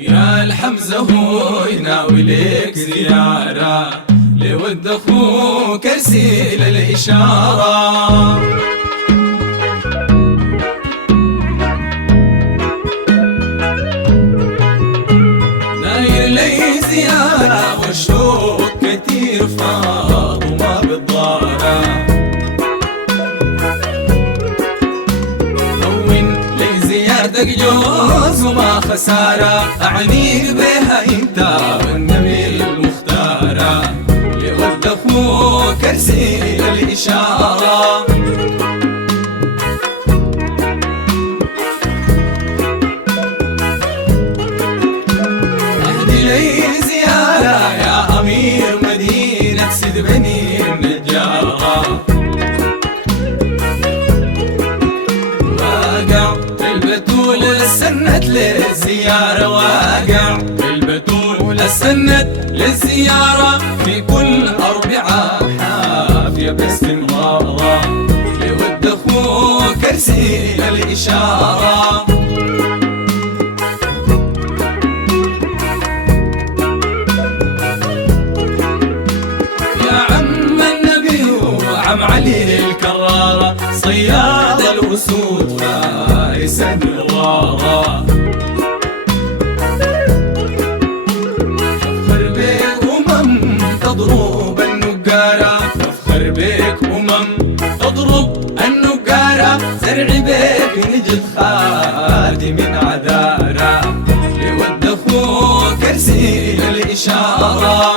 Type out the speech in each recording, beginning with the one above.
يا الحمزة هو يناوي لك زيارة لود أخوك أرسل الإشارة. داير لي زيارة والشوق كتير فاض وما بالضارة، هون لي زيارتك جوز وما خسارة، أعنيك بها انت والنبي المختارة لود أخوك أرسل الإشارة. أهدي لي زيارة يا أمير مدينة سيد بني النجارة، واقع في البتول لسنت للزيارة، واقع في البتول لسنت للزيارة، في كل أربعاء حافية باستمرار لود أخوك أرسل الإشارة. يا عم النبي وعم علي الكرارة، صياد الأسود فارس النوارة، أفخر بك تضرب النقارة، أفخر بك تضرب النقارة، زرعي بك نجد خادم من عذارة لود أخوك أرسل الإشارة.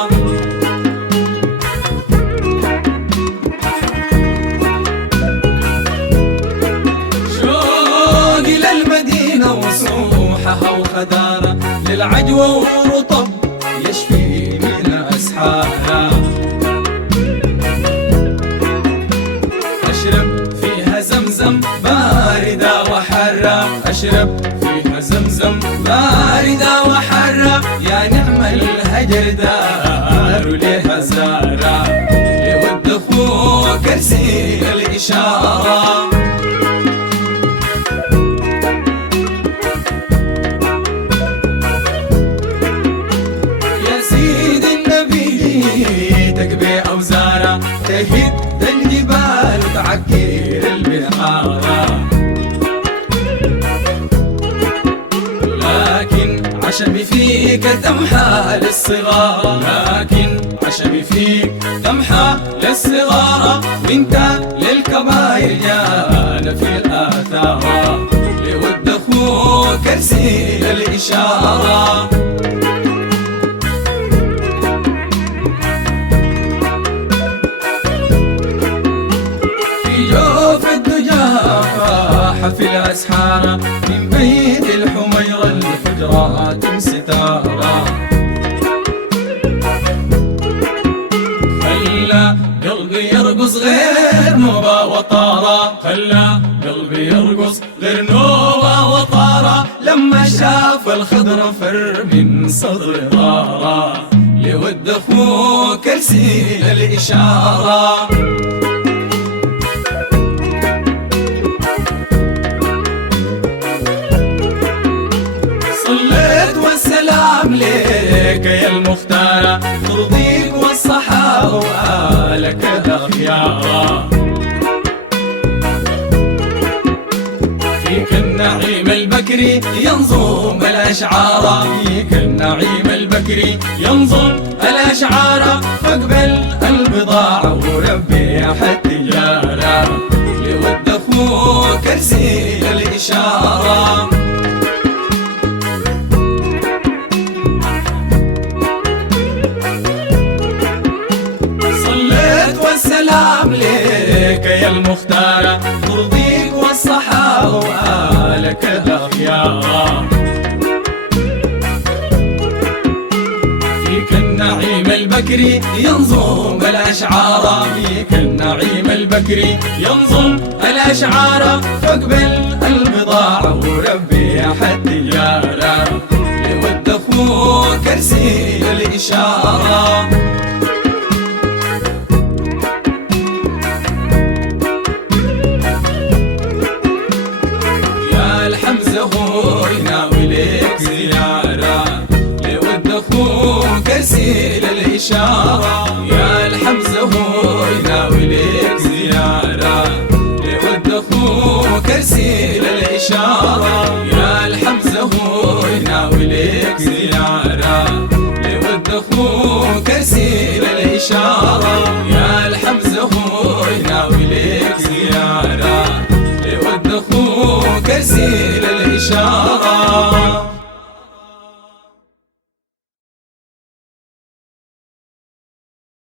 شوقي للمدينة وصوحها وخدارة، للعجوة ورطب يشفي من أسحارها، أشرب فيها زمزم باردة وحرة، أشرب فيها زمزم باردة وحرة، يا نعم الهجر دار لها زارة لود أخوك أرسل الإشارة. تكبي أوزارة تهد الجبال وتعكير البحارة، لكن عشمي فيك تمحى للصغار، لكن عشمي فيك تمحى للصغار، وانت للكباير جانا في الآثار لود أخوك أرسل الإشارة. في الأسحارة من بيت الحميرة الحجرات ستارة، خلى قلبي يرقص غير نوبة وطارة، خلى قلبي يرقص غير نوبة وطارة، لما شاف الخضرة فر من صدر طارة لود أخوك أرسل الإشارة. والسلام لك يا المختارة، ترضيك والصحة وآلك الأخيارة، فيك النعيم البكري ينظم الأشعار، فيك النعيم البكري ينظم الأشعار، فاقبل البضاعة وربيح التجارة لود أخوك أرسل الإشارة. والسلام لك يا المختارة، ترضيك والصحة وآلك الأخيار، فيك النعيم البكري ينظم الأشعار، فيك النعيم البكري ينظم الأشعار، فاقبل البضاعة وربيح التجارة لود أخوك أرسل الإشارة. الحمزة هو يناوي لك زيارة ارسل الاشاره، يا الحمزه هو يناوي لك زياره، لود اخوك ارسل الاشاره، يا الحمزه هو يناوي لك زياره، لود اخوك ارسل الاشاره، يا الحمزه هو يناوي لك زياره، لود اخوك ارسل